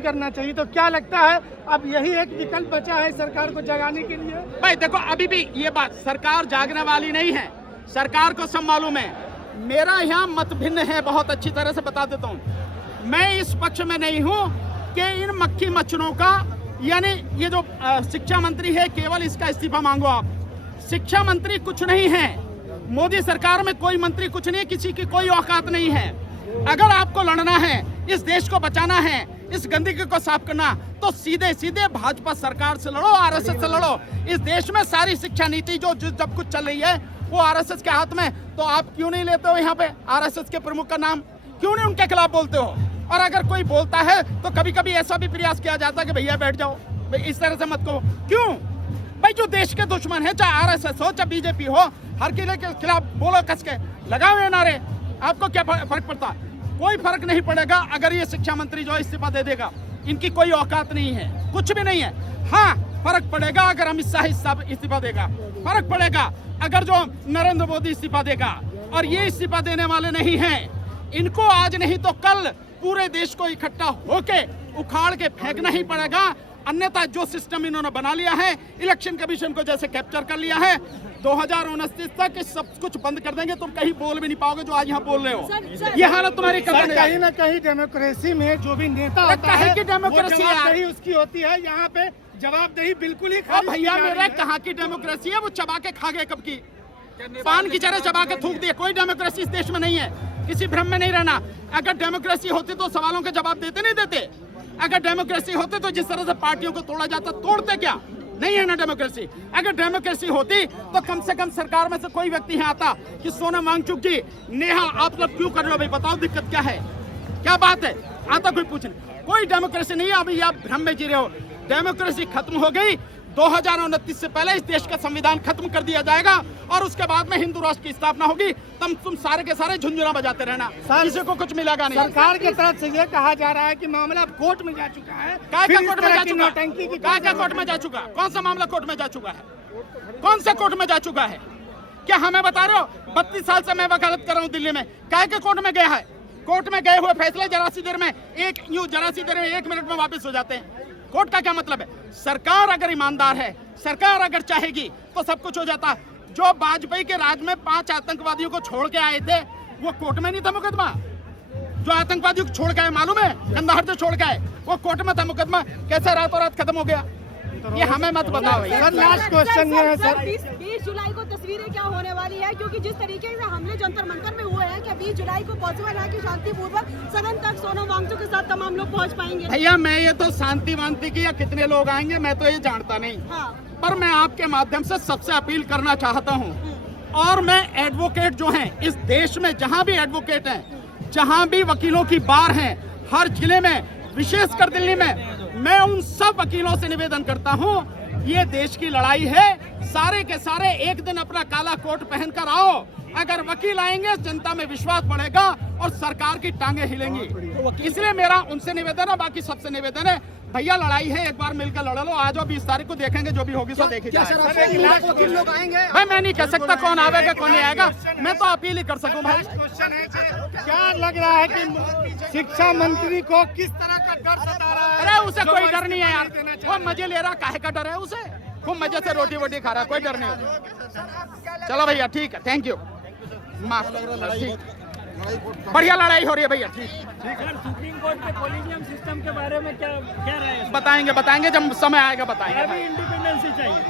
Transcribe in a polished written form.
करना चाहिए। तो क्या लगता है अब यही एक विकल्प बचा है सरकार को जगाने के लिए? भाई देखो, अभी भी ये बात सरकार जागने वाली नहीं है। सरकार को सब मालूम है। मेरा यहाँ मत भिन्न है, बहुत अच्छी तरह से बता देता हूँ। मैं इस पक्ष में नहीं हूँ कि इन मक्खी मच्छरों का, यानी ये जो शिक्षा मंत्री है, केवल इसका इस्तीफा मांगो आप। शिक्षा मंत्री कुछ नहीं है, मोदी सरकार में कोई मंत्री कुछ नहीं है, किसी की कोई औकात नहीं है। अगर आपको लड़ना है, इस देश को बचाना है, इस गंदगी को साफ करना, तो सीधे सीधे भाजपा सरकार से लड़ो, आरएसएस से लड़ो। इस देश में सारी शिक्षा नीति जो जब कुछ चल रही है वो आरएसएस के हाथ में, तो आप क्यों नहीं लेते हो यहाँ पे आरएसएस के प्रमुख का नाम? क्यों नहीं उनके खिलाफ बोलते हो? और अगर कोई बोलता है तो कभी कभी ऐसा भी प्रयास किया जाता है कि भैया बैठ जाओ, भाई इस तरह से मत कहो। क्यों भाई? जो देश के दुश्मन है, चाहे आरएसएस हो चाहे बीजेपी हो, हर किले के खिलाफ बोलो, कस के लगाओ ये नारे। आपको क्या फर्क पड़ता? कोई फर्क नहीं पड़ेगा अगर ये शिक्षा मंत्री जो इस्तीफा दे देगा। इनकी कोई औकात नहीं है, कुछ भी नहीं है। हाँ, फर्क पड़ेगा अगर अमित शाह इस्तीफा देगा, फर्क पड़ेगा अगर जो नरेंद्र मोदी इस्तीफा देगा। और ये इस्तीफा देने वाले नहीं हैं। इनको आज नहीं तो कल पूरे देश को इकट्ठा होके उखाड़ के फेंकना ही पड़ेगा। अन्यथा जो सिस्टम इन्होंने बना लिया है, इलेक्शन कमीशन को जैसे कैप्चर कर लिया है, 2029 तक सब कुछ बंद कर देंगे। तुम कहीं बोल भी नहीं पाओगे जो आज यहाँ बोल रहे हो। ये हालत तुम्हारी कहीं ना कहीं डेमोक्रेसी में जो भी नेता होता है, की डेमोक्रेसी है उसकी होती है। यहाँ पे जवाबदेही बिल्कुल ही भैया मेरे कहाँ की डेमोक्रेसी है? वो चबा के खा गए कब की, पान की तरह चबा के थूक दिए। कोई डेमोक्रेसी इस देश में नहीं है, किसी भ्रम में नहीं रहना। अगर डेमोक्रेसी होती तो सवालों के जवाब देते नहीं देते। अगर डेमोक्रेसी होती तो जिस तरह से पार्टियों को तोड़ा जाता, तोड़ते क्या? नहीं है ना डेमोक्रेसी। अगर डेमोक्रेसी होती तो कम से कम सरकार में से कोई व्यक्ति यहाँ आता कि सोनम वांगचुक जी, नेहा आप लोग क्यों कर रहे हो भाई, बताओ दिक्कत क्या है, क्या बात है? आता कोई पूछने? कोई डेमोक्रेसी नहीं है। अभी आप भ्रम में जी रहे हो। डेमोक्रेसी खत्म हो गई। 2029 से पहले इस देश का संविधान खत्म कर दिया जाएगा और उसके बाद में हिंदू राष्ट्र की स्थापना होगी। तुम सारे के सारे झुंझुना बजाते रहना, किसी को कुछ मिलेगा नहीं। सरकार की तरफ से ये कहा जा रहा है कि मामला कोर्ट में जा चुका है। क्या कोर्ट में जा चुका? क्या कोर्ट में जा चुका? कौन सा मामला कोर्ट में जा चुका है? कौन सा कोर्ट में जा चुका है? क्या हमें बता रहे हो? 32 साल से मैं वकालत कर रहा हूँ दिल्ली में। क्या के कोर्ट में गया है? कोर्ट में गए हुए फैसले जरा सी देर में, एक मिनट में वापस हो जाते हैं। कोर्ट का क्या मतलब है? सरकार अगर ईमानदार है, सरकार अगर चाहेगी तो सब कुछ हो जाता। जो वाजपेयी के राज में 5 आतंकवादियों को छोड़ के आए थे, वो कोर्ट में नहीं था मुकदमा। जो आतंकवादियों को छोड़ के आए, मालूम है, कंधार से छोड़ के आए, वो कोर्ट में था मुकदमा। कैसे रातों रात खत्म हो गया? ये हमें मत बताओ। लास्ट क्वेश्चन है सर, 20 जुलाई को तस्वीरें क्या होने वाली है? क्योंकि जिस तरीके से हमले जंतर मंतर में हुए हैं, क्या 20 जुलाई को पॉसिबल है कि शांतिपूर्वक सदन तक सोनम वांगचुक के साथ तमाम लोग पहुंच पाएंगे? भैया मैं ये तो शांति वांति की या कितने लोग आएंगे मैं तो ये जानता नहीं। हाँ। पर मैं आपके माध्यम से सबसे अपील करना चाहता हूँ, और मैं एडवोकेट जो हैं इस देश में, जहाँ भी एडवोकेट हैं, जहाँ भी वकीलों की बार हैं, हर जिले में, विशेषकर दिल्ली में, मैं उन सब वकीलों से निवेदन करता हूँ, ये देश की लड़ाई है। सारे के सारे एक दिन अपना काला कोट पहनकर आओ। अगर वकील आएंगे, जनता में विश्वास बढ़ेगा और सरकार की टांगे हिलेंगी। इसलिए मेरा उनसे निवेदन है, बाकी सबसे निवेदन है, भैया लड़ाई है, एक बार मिलकर लड़ लो। आज 20 तारीख को देखेंगे, जो भी होगी सो देखी जाएगी। वकील लोग आएंगे भाई मैं नहीं कह सकता कौन आएगा कौन नहीं आएगा, मैं तो अपील ही कर सकूं भाई। क्वेश्चन है, क्या लग रहा है कि शिक्षा मंत्री को किस तरह का डर सता रहा है? अरे उसे कोई डर नहीं है यार, वो मजे ले रहा, काहे का डर है उसे? खूब मजे से रोटी वोटी खा रहा है, कोई डर नहीं। चलो भैया ठीक है, थैंक यू। ठीक, बढ़िया लड़ाई हो रही है भैया। ठीक, सुप्रीम कोर्ट के कोलिजियम सिस्टम के बारे में क्या राय है? बताएंगे जब समय आएगा बताएंगे। इंडिपेंडेंसी चाहिए।